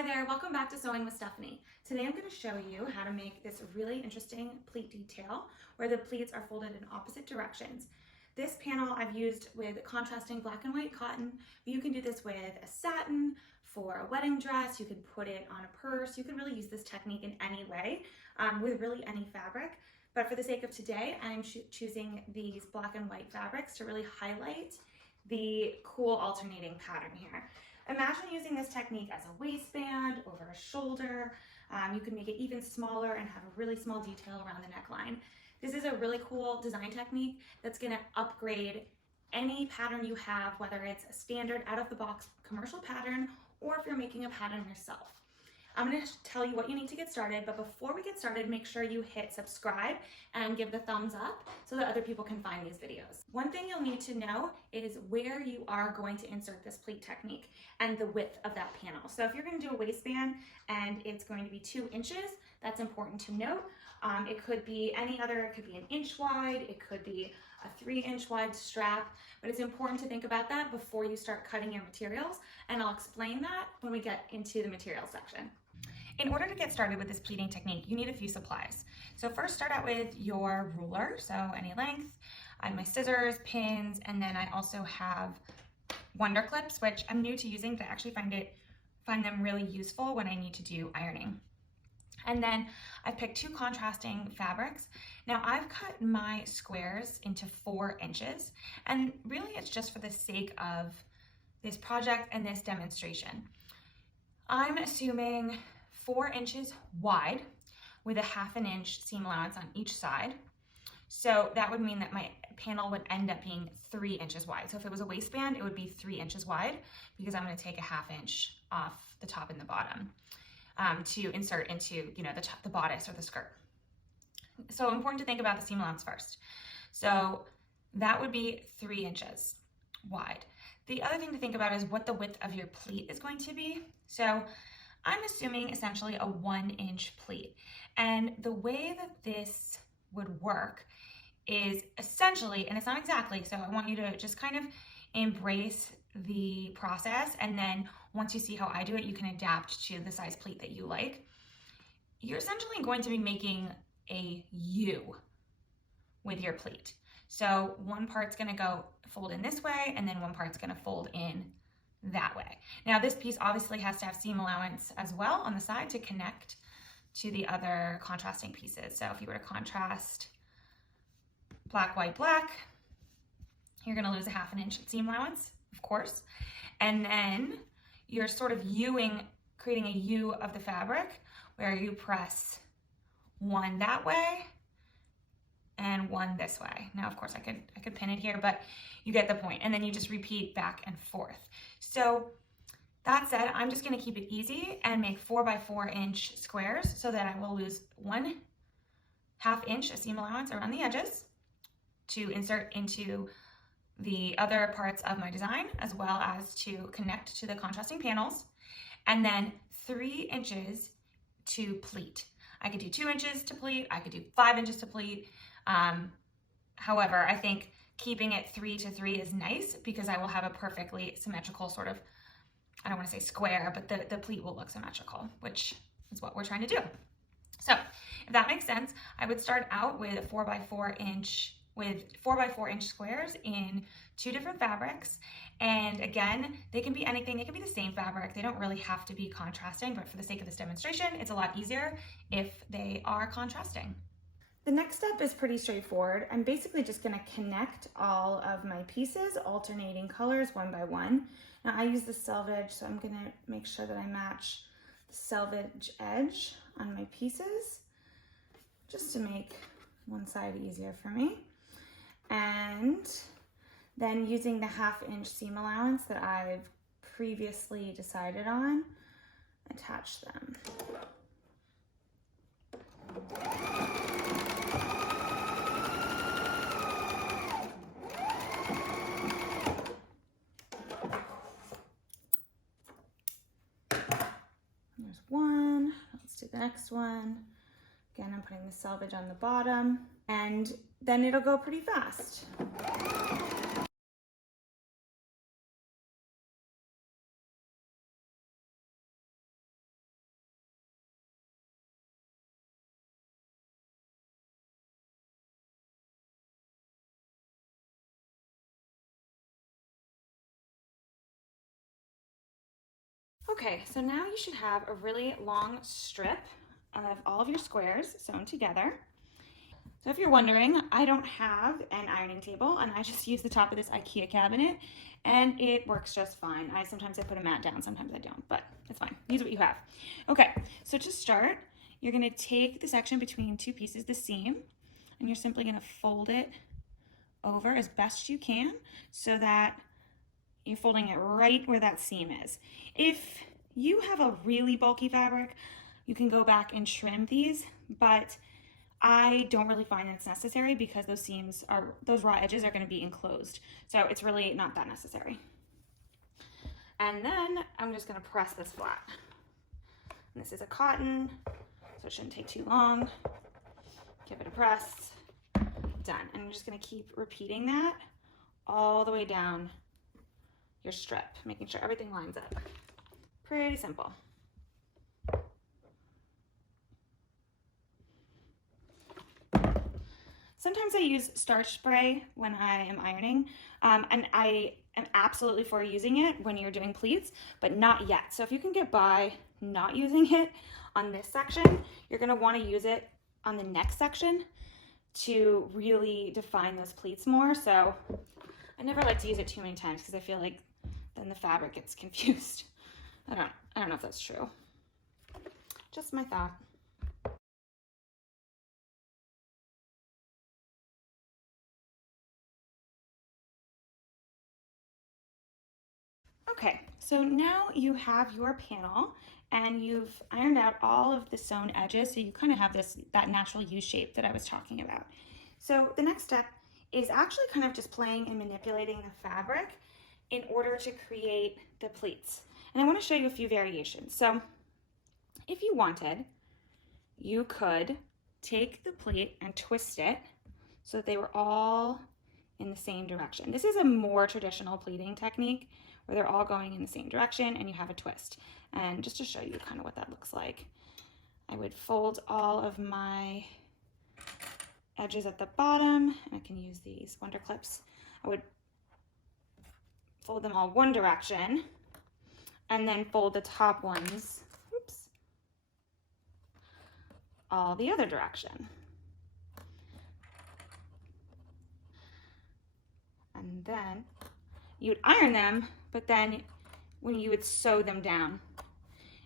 Hi there, welcome back to Sewing with Stephanie. Today I'm going to show you how to make this really interesting pleat detail where the pleats are folded in opposite directions. This panel I've used with contrasting black and white cotton, but you can do this with a satin, for a wedding dress, you can put it on a purse, you can really use this technique in any way with really any fabric. But for the sake of today, I'm choosing these black and white fabrics to really highlight the cool alternating pattern here. Imagine using this technique as a waistband, over a shoulder. You can make it even smaller and have a really small detail around the neckline. This is a really cool design technique that's going to upgrade any pattern you have, whether it's a standard out-of-the-box commercial pattern or if you're making a pattern yourself. I'm going to tell you what you need to get started, but before we get started, make sure you hit subscribe and give the thumbs up so that other people can find these videos. One thing you'll need to know is where you are going to insert this pleat technique and the width of that panel. So if you're going to do a waistband and it's going to be 2 inches, that's important to note. It could be any other, it could be 1 inch wide, it could be a 3-inch wide strap, but it's important to think about that before you start cutting your materials, and I'll explain that when we get into the material section. In order to get started with this pleating technique, you need a few supplies. So first start out with your ruler, so any length. I have my scissors, pins, and then I also have Wonder Clips, which I'm new to using, but I actually find them really useful when I need to do ironing. And then I've picked 2 contrasting fabrics. Now I've cut my squares into 4 inches, and really it's just for the sake of this project and this demonstration. I'm assuming 4 inches wide with a 1/2 inch seam allowance on each side. So that would mean that my panel would end up being 3 inches wide. So if it was a waistband, it would be 3 inches wide because I'm going to take a 1/2 inch off the top and the bottom to insert into, the bodice or the skirt. So important to think about the seam allowance first. So that would be 3 inches wide. The other thing to think about is what the width of your pleat is going to be. So I'm assuming essentially a 1-inch pleat. And the way that this would work is essentially, and it's not exactly, so I want you to just kind of embrace the process, and then once you see how I do it, you can adapt to the size pleat that you like. You're essentially going to be making a U with your pleat. So one part's gonna go fold in this way, and then one part's gonna fold in that way. Now this piece obviously has to have seam allowance as well on the side to connect to the other contrasting pieces. So if you were to contrast black, white, black, you're gonna lose a 1/2 inch seam allowance, of course. And then you're sort of creating a U of the fabric where you press one that way and one this way. Now, of course, I could pin it here, but you get the point. And then you just repeat back and forth. So that said, I'm just gonna keep it easy and make 4 by 4 inch squares so that I will lose 1/2 inch seam allowance around the edges to insert into the other parts of my design, as well as to connect to the contrasting panels, and then 3 inches to pleat. I could do 2 inches to pleat, I could do 5 inches to pleat. However, I think keeping it 3 to 3 is nice because I will have a perfectly symmetrical sort of, I don't want to say square, but the pleat will look symmetrical, which is what we're trying to do. So if that makes sense, I would start out with 4 by 4 inch squares in 2 different fabrics. And again, they can be anything, they can be the same fabric. They don't really have to be contrasting, but for the sake of this demonstration, it's a lot easier if they are contrasting. The next step is pretty straightforward. I'm basically just gonna connect all of my pieces, alternating colors one by one. Now I use the selvage, so I'm gonna make sure that I match the selvage edge on my pieces, just to make one side easier for me. And then using the 1/2 inch seam allowance that I've previously decided on, attach them. There's one, let's do the next one. Again, I'm putting the selvage on the bottom, and then it'll go pretty fast. Okay, so now you should have a really long strip of all of your squares sewn together. So if you're wondering, I don't have an ironing table and I just use the top of this IKEA cabinet and it works just fine. Sometimes I put a mat down, sometimes I don't, but it's fine. Use what you have. Okay, so to start, you're gonna take the section between two pieces, the seam, and you're simply gonna fold it over as best you can so that you're folding it right where that seam is. If you have a really bulky fabric, you can go back and trim these, but I don't really find it's necessary because those raw edges are going to be enclosed. So it's really not that necessary. And then I'm just going to press this flat. And this is a cotton, so it shouldn't take too long. Give it a press. Done. And I'm just going to keep repeating that all the way down your strip, making sure everything lines up. Pretty simple. Sometimes I use starch spray when I am ironing, and I am absolutely for using it when you're doing pleats, but not yet. So if you can get by not using it on this section, you're gonna wanna use it on the next section to really define those pleats more. So I never like to use it too many times because I feel like then the fabric gets confused. I don't know if that's true. Just my thought. Okay, so now you have your panel and you've ironed out all of the sewn edges, so you kind of have that natural U shape that I was talking about. So the next step is actually kind of just playing and manipulating the fabric in order to create the pleats. And I want to show you a few variations. So if you wanted, you could take the pleat and twist it so that they were all in the same direction. This is a more traditional pleating technique where they're all going in the same direction and you have a twist. And just to show you kind of what that looks like, I would fold all of my edges at the bottom, and I can use these Wonder Clips. I would fold them all one direction and then fold the top ones, oops, all the other direction. And then you'd iron them, but then when you would sew them down,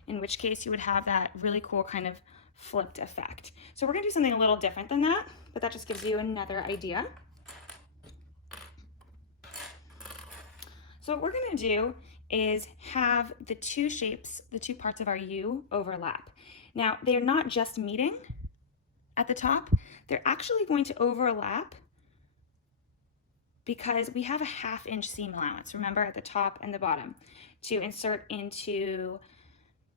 in which case you would have that really cool kind of flipped effect. So we're gonna do something a little different than that, but that just gives you another idea. So what we're gonna do is have the two shapes, the two parts of our U overlap. Now, they're not just meeting at the top, they're actually going to overlap because we have a 1/2 inch seam allowance, remember, at the top and the bottom to insert into,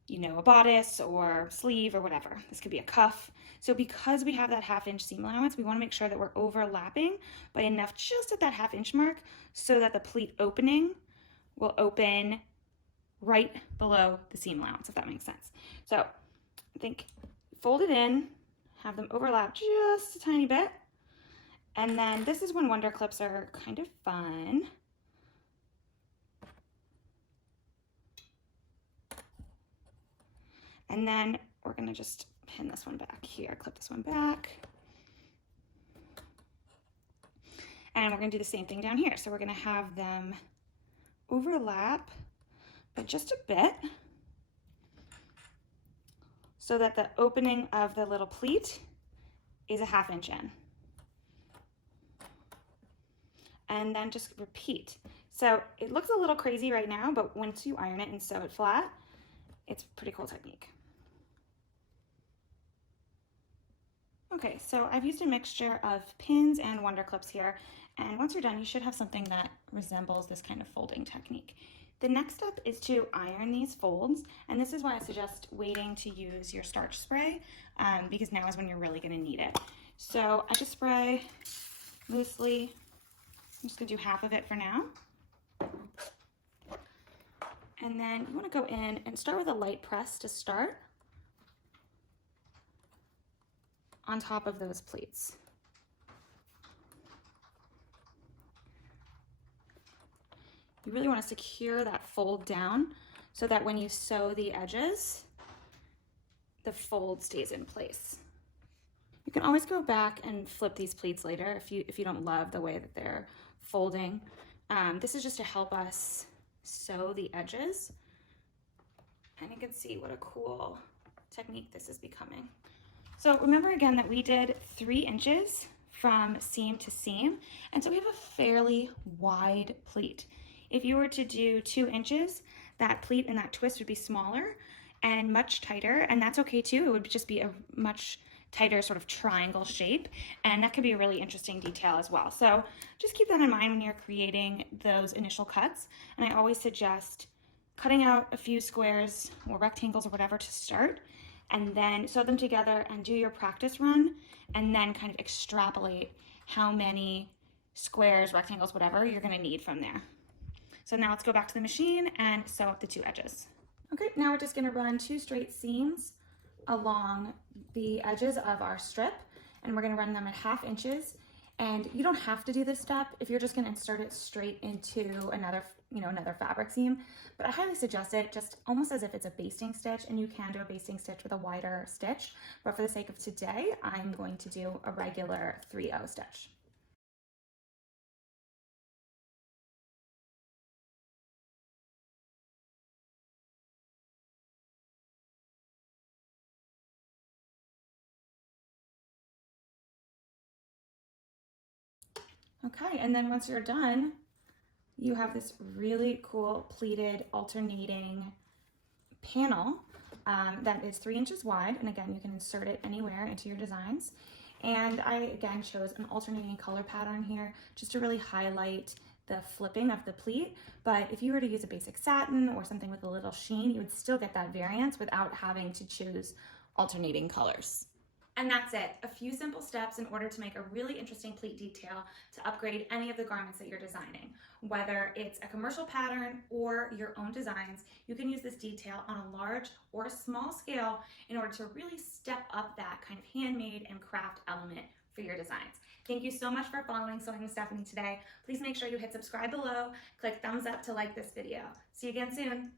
you know, a bodice or sleeve or whatever. This could be a cuff. So because we have that 1/2 inch seam allowance, we wanna make sure that we're overlapping by enough just at that 1/2 inch mark so that the pleat opening will open right below the seam allowance, if that makes sense. So I think fold it in, have them overlap just a tiny bit. And then this is when Wonder Clips are kind of fun. And then we're gonna just pin this one back here, clip this one back. And we're gonna do the same thing down here. So we're gonna have them overlap, but just a bit, so that the opening of the little pleat is a 1/2 inch in. And then just repeat. So it looks a little crazy right now, but once you iron it and sew it flat, it's a pretty cool technique. Okay, so I've used a mixture of pins and Wonder Clips here, and once you're done, you should have something that resembles this kind of folding technique. The next step is to iron these folds, and this is why I suggest waiting to use your starch spray, because now is when you're really gonna need it. So I just spray loosely. I'm just gonna do half of it for now. And then you wanna go in and start with a light press to start on top of those pleats. You really wanna secure that fold down so that when you sew the edges, the fold stays in place. You can always go back and flip these pleats later if you don't love the way that they're folding. This is just to help us sew the edges. And you can see what a cool technique this is becoming. So remember again that we did 3 inches from seam to seam, and so we have a fairly wide pleat. If you were to do 2 inches, that pleat and that twist would be smaller and much tighter, and that's okay too. It would just be a much tighter sort of triangle shape, and that could be a really interesting detail as well. So just keep that in mind when you're creating those initial cuts, and I always suggest cutting out a few squares or rectangles or whatever to start, and then sew them together and do your practice run, and then kind of extrapolate how many squares, rectangles, whatever you're gonna need from there. So now let's go back to the machine and sew up the 2 edges. Okay, now we're just gonna run 2 straight seams along the edges of our strip, and we're gonna run them at 1/2 inches. And you don't have to do this step if you're just gonna insert it straight into another fabric seam, but I highly suggest it, just almost as if it's a basting stitch, and you can do a basting stitch with a wider stitch, but for the sake of today, I'm going to do a regular 3/0 stitch. Okay, and then once you're done, you have this really cool pleated alternating panel that is 3 inches wide, and again, you can insert it anywhere into your designs. And I again chose an alternating color pattern here just to really highlight the flipping of the pleat, but if you were to use a basic satin or something with a little sheen, you would still get that variance without having to choose alternating colors. And that's it, a few simple steps in order to make a really interesting pleat detail to upgrade any of the garments that you're designing. Whether it's a commercial pattern or your own designs, you can use this detail on a large or a small scale in order to really step up that kind of handmade and craft element for your designs. Thank you so much for following Sewing with Stephanie today. Please make sure you hit subscribe below, click thumbs up to like this video. See you again soon.